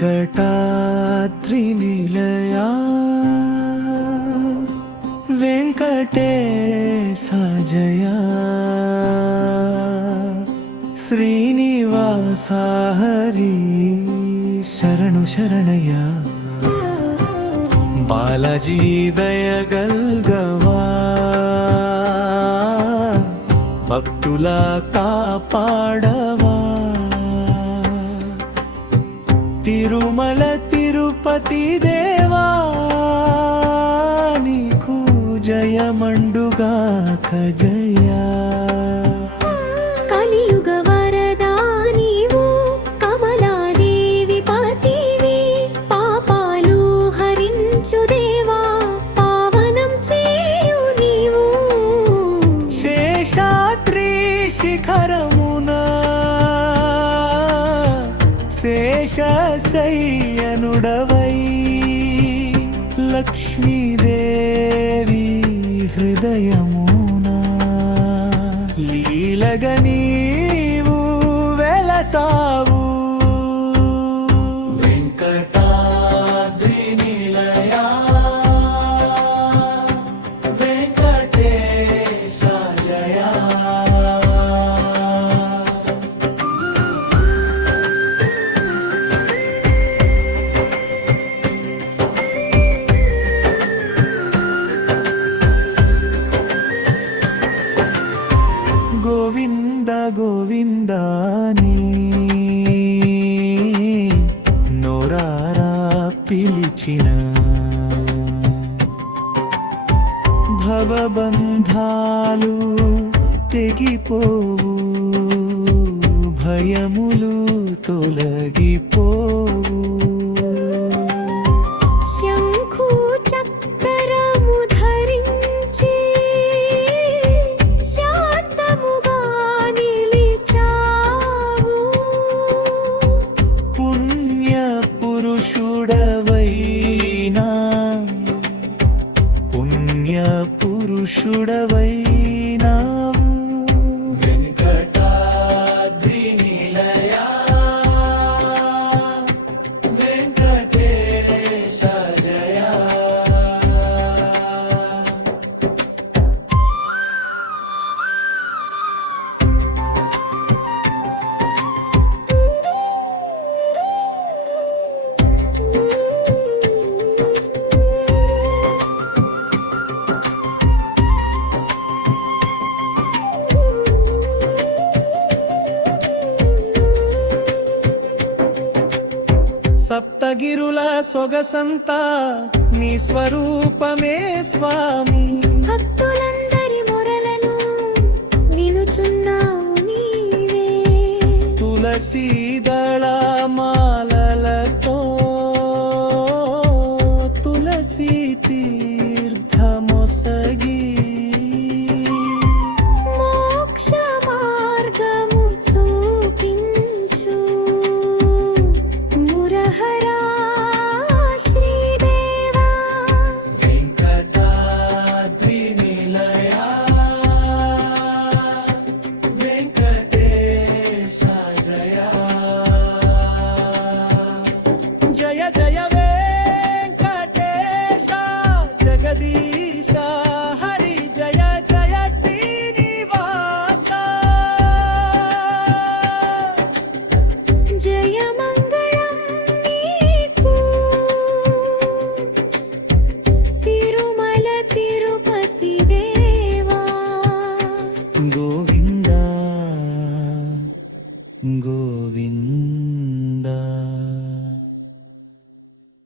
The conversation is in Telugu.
వెంకటాద్రి నిలయా వెంకటేశ జయా శ్రీనివాస హరి శరణు శరణయ్య బాలాజీ దయగల్గవా భక్తుల కాపాడవా తిరుమల తిరుపతి దేవా నీకు జయమండుగాక జయా కలియుగ వరదా నీవు కమలాదేవి పతివి పాపాలు హరించు దేవా పావనం చేయు నీవు శేషాద్రి శిఖరమున శేషశయ్యనుడవై లక్ష్మీదేవి హృదయమున లీలగ నీవు వెలసావు వెంకటాద్రి నిలయా వెంకటేశ జయా గోవింద గోవిందాని నోరారా పిలిచిన భవబంధాలు తెగిపోవు భయములు తొలగిపోవు శంఖు చక్రము ధరించి శాంతముగా నిలిచావు పుణ్య పురుషుడవైనా పుణ్య పురుషుడవైనావు వెంకటాద్రి నిలయా వెంకటేశ జయా సప్తగిరుల సొగసంతా నీ స్వరూపమే స్వామి భక్తులందరి మొరలను వినుచున్నావు నీవే తులసీ దళమాలలతో తులసీ తీర్థమొసగి మోక్ష మార్గము చూపించు మురహరా శ్రీదేవా వెంకటాద్రి నిలయా వెంకటేశ జయా జయ జయ వెంకటేశ జగదీశ హరి జయ జయ శ్రీనివాస జయ మంగళం నీకు తిరుమల తిరుపతి దేవా గోవింద గోవింద